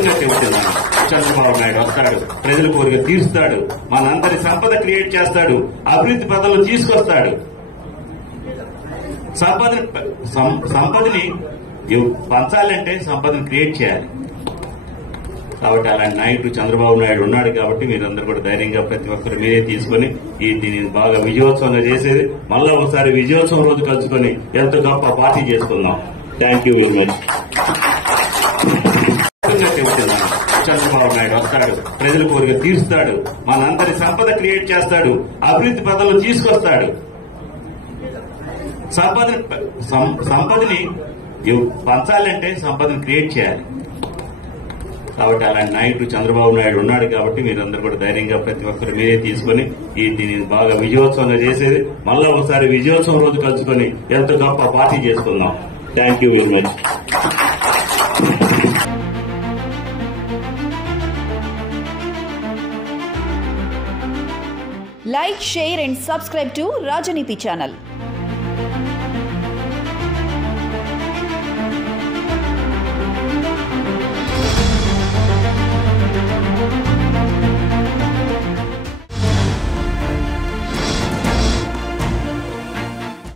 ఖచ్చితంగా చెబుతున్నాను, చంద్రబాబు నాయుడు వస్తాడు, ప్రజల కోరిక తీరుస్తాడు, మనందరి సంపద క్రియేట్ చేస్తాడు, అభివృద్ధి పథంలో తీసుకొస్తాడు. సంపదని పంచాలంటే సంపదను క్రియేట్ చేయాలి. కాబట్టి అలాంటి నాయకుడు చంద్రబాబు నాయుడు ఉన్నాడు. కాబట్టి మీరందరూ కూడా ధైర్యంగా ప్రతి ఒక్కరు మీరే తీసుకుని దీన్ని బాగా విజయోత్సవంగా చేసేది, మళ్ళా ఒకసారి విజయోత్సవం రోజు కలుసుకొని ఎంతో గొప్ప పార్టీ చేసుకుందాం. Thank you very much. చెబుతున్నాను, చంద్రబాబు నాయుడు వస్తాడు, ప్రజల కోరిక తీరుస్తాడు, మనందరి సంపద క్రియేట్ చేస్తాడు, అభివృద్ధి పథంలో తీసుకొస్తాడు. సంపదని పంచాలంటే సంపదను క్రియేట్ చేయాలి. కాబట్టి అలాంటి నాయకుడు చంద్రబాబు నాయుడు ఉన్నాడు. కాబట్టి మీరందరూ కూడా ధైర్యంగా ప్రతి ఒక్కరు మీరే తీసుకుని దీన్ని బాగా విజయోత్సవంగా చేసేది, మళ్ళా ఒకసారి విజయోత్సవం రోజు కలుసుకొని ఎంతో గొప్ప పార్టీ చేసుకుందాం. Thank you very much. Like, share and subscribe to Rajaniti channel.